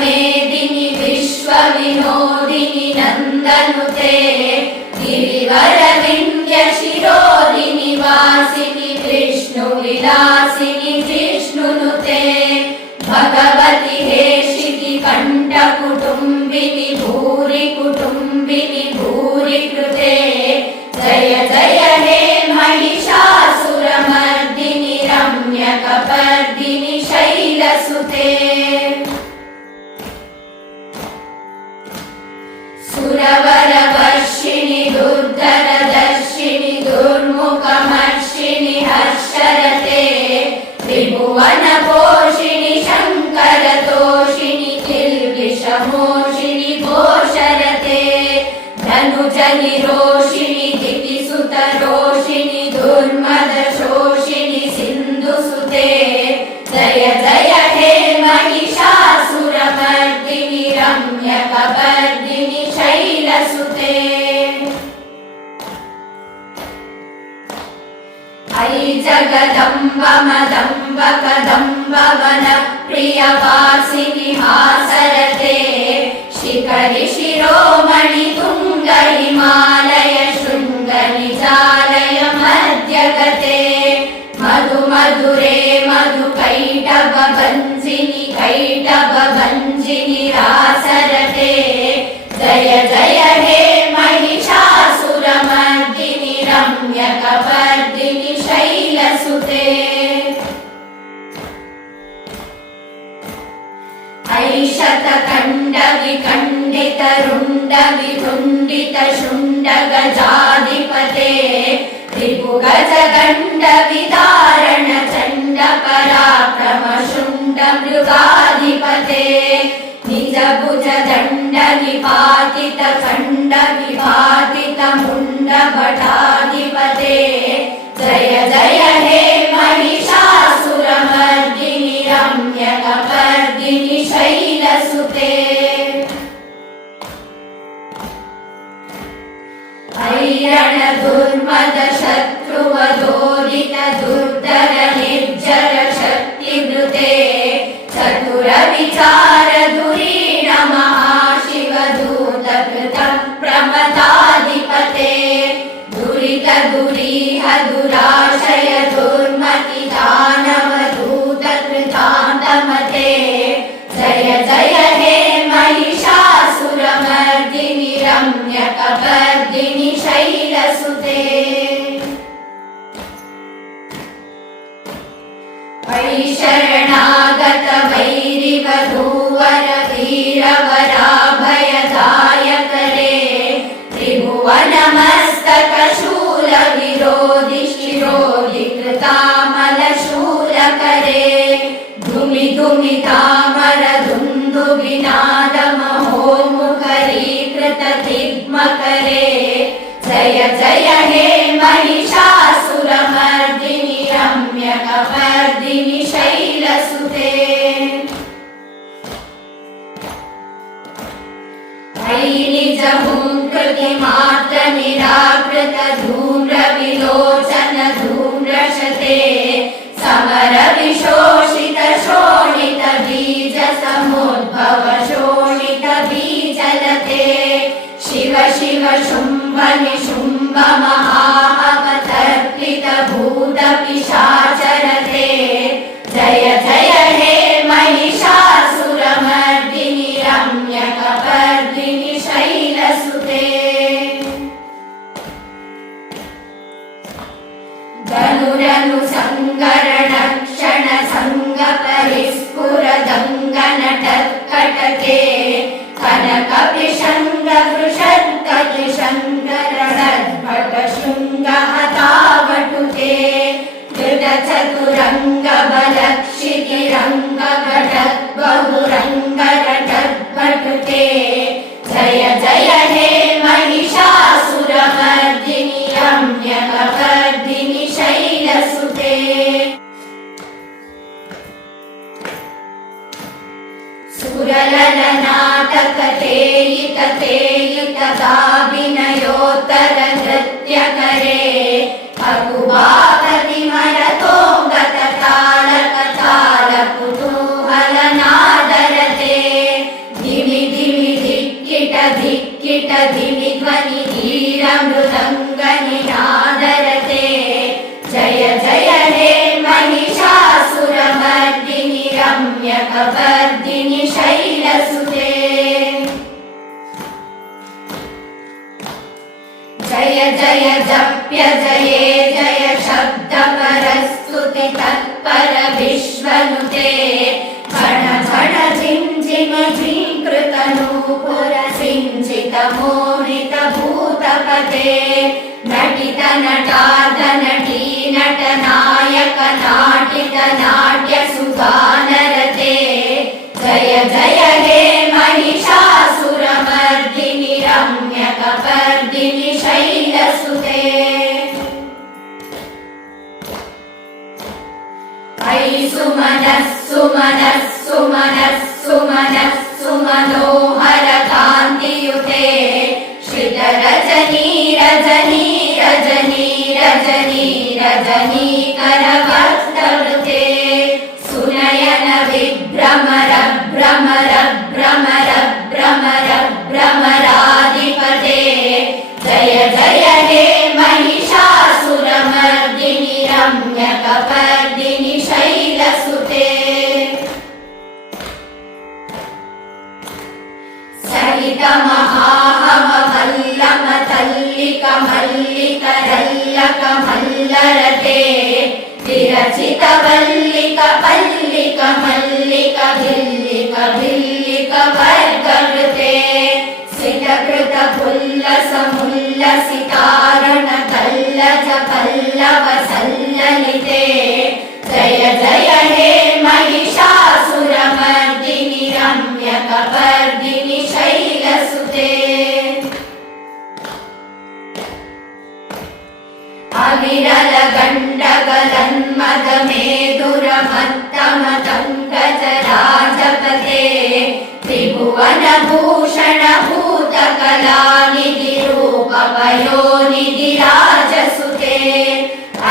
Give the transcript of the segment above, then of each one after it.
मेदिनि विश्वविनोदिनि नन्दनुते गिरिवरविन्द्यशिरोदिनि वासिनि विष्णुविलासिनि जिष्णुनुते भगवति हेशिति कण्ठकुटुम्बिनि भूरि कुटुम्बिनि भूरि कृते जय जय हे महिषासुरमर्दिनि रम्यकपर्दिनि शैलसुते सुरवरवर्षिणि दुर्धरदर्शिनि दुर्मुखमर्षिणि हर्षरते त्रिभुवनपोषिणि शङ्करतोषिणि किल्बिषमोषिणि घोषरते धनुजनिरोषिणि दितिसुतरोषिणि दुर्मदशोषिणि सिन्धुसुते जय जय हे महिषासुरमर्दिनि रम्यकपर्दिनि शैलसुते ऐ जगदम्ब मदम्ब कदम्ब वनप्रियवासिनि हासरते शिखरि शिरोमणि तुङ्ग हिमालय शृङ्ग निजालय मध्यगते मधु मधुरे मधु कैटभ भञ्जिनि रासरते जय जय हे महिषासुरमर्दिनि रम्यकपर्दिनि शैलसुते ऐ शतकण्डविखण्डितरुण्डवितुण्डित शुण्डगजाधिपते त्रिभुगजगण्डविदारण चण्ड पराक्रम शुण्ड मृगाधिपते निजभुज दण्ड निपातित खण्ड विभातित मुण्ड भटाधिपते जय जय हे महिषासुरमर्दिनि रम्यकपर्दिनि शैलसुते ऐरण दुर्मद शत्रुवदोदित दुर्धर निर्जर शक्तिवृते चतुर विचार धुरीण महाशिव दूत कृत प्रमदाधिपते दुरित दुरीह दुराशय दुर्मति दानव दूत कृतान्तमते जय जय हे महिषासुरमर्दिनि रम्यकपर्दिनि शैलसुते ऐ शरणागत वैरिवधूवर वीरवराभयदायकरे त्रिभुवनमस्तक शूल विरोधि शिरोधि कृतामल शूलकरे धुमि धुमि तामर धुन्दुभिनाद महोमुखरीकृत तिग्मकरे जय जय हे महिषासुरमर्दिनि रम्यकपर्दिनि शैलसुते ऐ निजहुङ्कृतिमात्र निराकृत धूम्र विलोचन धूम्रशते समर विशोषित शोणित बीज समुद्भव शोणित बीजलते शिव शिव शुम्भ निशुम्भ महाअवतर्पित भूत पिशाचरते जय जय हे महिषासुरमर्दिनि रम्यकपर्दिनि शैलसुते धनुरनु संगरण क्षण संग परिस्फुर दंगन टत्कटके कनक विशंग वृषंग त्रिशंकरणद्भट शृंग हतावटुके धृत चतुरंग बलक्षिति रंग घटत् बहुरंग घटद्भटुके जय जय हे महिषासुरमर्दिनि रम्यकपर्दिनि शैलसुते सुरललनाटकतेयिततेयितगाभिनयोत्तर नृत्यकरे अकुभागतिमरतोङ्गततालकताल कुतूहलनादरते शैलसुते जय जय जप्य जये जय शब्द परस्तुति तत्पर विश्वनुते झण झण झिं झिं झींकृत नूपुर सिंचित मोहित भूतपते नटित नटार्ध नटी नट नायक नाटित नाट्य सुगानरते जय जय हे महिषासुरमर्दिनि रम्यकपर्दिनि शैलसुते अयि सुमनः सुमनः सुमनः सुमनः सुमनोहर कान्तियुते श्रितरजनी रजनी रजनी रजनी रजनी करवर्तवृते सुनयन विभ्रमर भ्रमर भ्रमर भ्रमर भ्रमराधिपते जय जय हे महिषासुरमर्दिनि रम्यकपर्दिनि शैलसुते सहित महाहवल्लम तल्लिक मल्लिक रल्लक मल्लरते विरचित वल्लिक पल्लिक मल्लिक भिल्लिक भिल्लिक वर्गवृते सितकृत पुल्लस मुल्लसितारण तल्लज पल्लव सल्ललिते जय जय हे महिषासुरमर्दिनि रम्यकपर्दिनि शैलसुते अविरल गण्डगलन्मद मेदुरमत्तमतङ्गजराजपते त्रिभुवन भूषण भूतकलानिधि रूपपयोनिधि राजसुते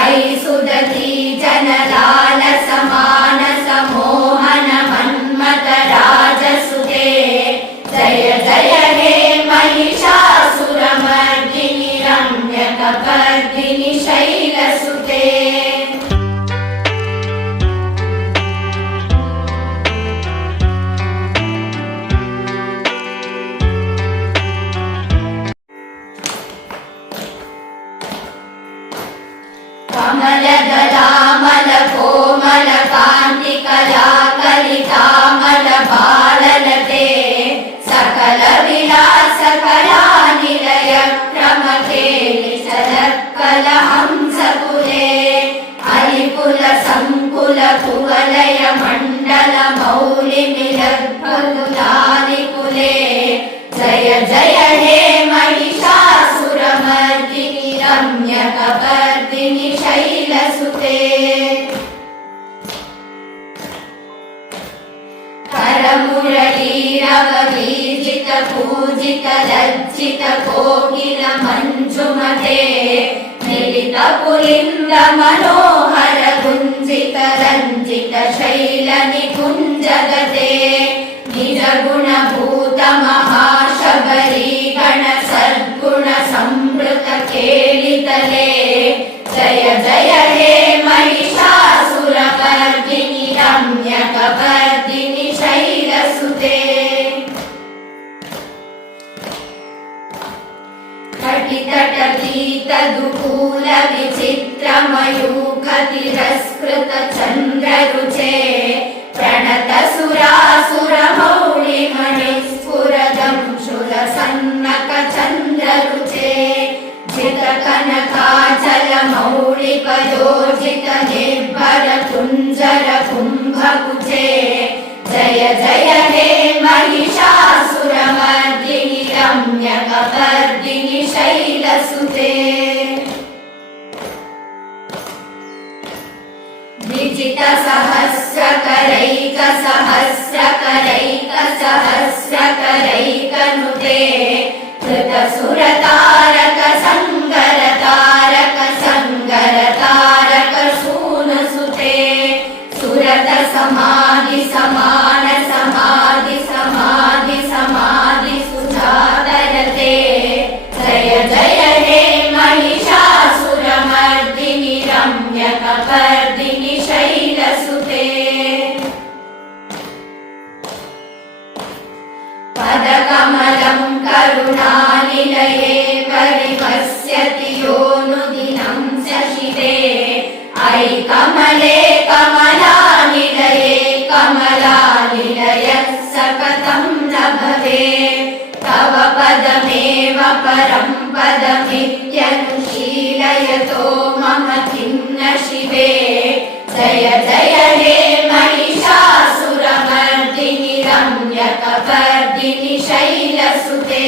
अयि सुदती जनलाल समान समोहन मन्मथ राजसुते जय जय हे महिषासुरमर्दिनि रम्यकपर्दिनि शैलसुते कमलदलामल कोमल कान्ति कलाकलितामल बाललते सकल विलास कलानिलय क्रमकेलि चलत्कल हंसकुले अलिकुल संकुल कुवलय मण्डल मौलि मिलद्भुलालिकुले जय जय हे महिषासुरमर्दिनि रम्यकपर्दिनि शैलसुते करमुरलीरववीजित पूजित लज्जित कोकिल मञ्जुमते मिलित पुलिन्द मनोहर गुञ्जित रञ्जित शैल निकुञ्जगते निज गुणभूत महाशबरी गण सद्गुण संवृत केलितले जय जय हे महिषासुरमर्दिनि रम्यकपर्दिनि शैलसुते घटितटतीतदुकूल विचित्रमयूखति तिरस्कृत चन्द्ररुचे प्रणत सुरासुर मौळि मणिस्फुरदंशुर सन्नक चन्द्ररुचे जित कनकाचल मौळि पयोजित निर्भर कुञ्जर कुम्भकुचे जय जय हे महिषासुरमर्दिनि रम्यकपर्दिनि शैलसुते विजित सहस्रकरैक सहस्रकरैक सहस्रकरैकनुते कृत सुरतारक संगर तारक संगर तारक सूनुसुते सुरत समाधि समान समाधि समाधि समाधि सुजातरते जय जय हे महिषासुरमर्दिनि रम्यकपर्दिनि शैलसुते करुणानिलये परिपश्यति योऽनुदिनं शशिते अयि कमले कमलानिलये कमलानिलयः सकतं न भवेत् तव पदमेव परं पदमित्यनुशीलयतो मम किं न शिवे जय जय हे महिषासुरमर्दिनि रम्यकपर्दिनि शैलसुते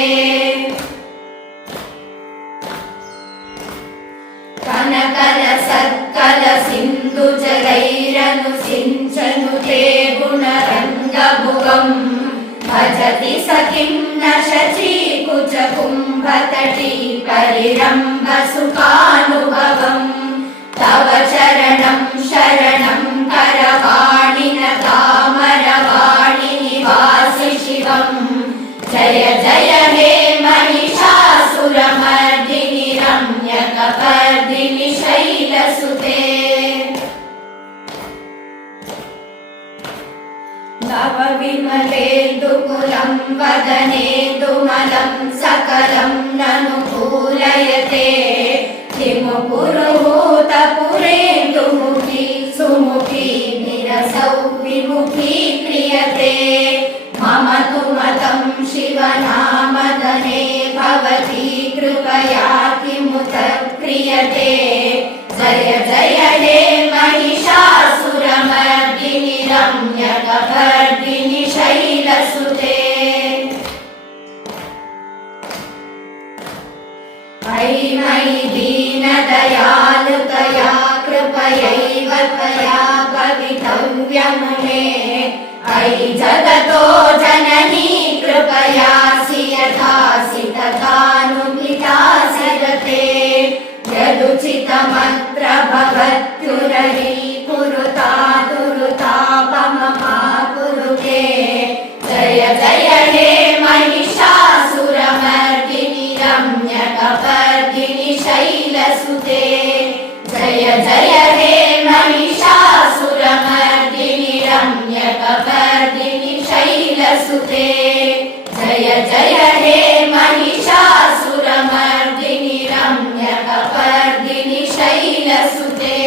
कनकलसत्कलसिन्धुजलैरनुसिञ्चनुते गुणरङ्गभुवम् भजति सखिं न शचीकुचकुम्भतटी परिरम्भसुखानुभवम् तव चरणं शरणं करवाणि न तामरवाणि निवासि शिवम् जय जय हे महिषासुरमर्दिनि रम्यकपर्दिनि शैलसुते तव विमलेन्दुकुलं वदनेन्दुमलं सकलं ननुकूलयते किमु पुरुहूतपुरेन्दुमुखी सुमुखी विरसौ विमुखी क्रियते मम तु मतं शिवनामदने भवती कृपया किमुत क्रियते जय जय हे महिषासुरमर्दिनि रम्यकपर्दिनि शैलसुते मयि मयि दीनदयालुतया कृपयैव त्वया भवितव्यमुमे अयि जगतो जननी कृपयासि यथासि तथानुमितासि रते यदुचितमत्र भवत्युररी कुरुता कुरुतापमहाकुरुते जय जय हे महिषासुरमर्दिनि रम्यकपर्दिनि शैलसुते जय जय हे महिषासुरमर्दिनि रम्यकपर्दिनि शैलसुते जय जय हे महिषासुरमर्दिनि रम्यकपर्दिनि शैलसुते।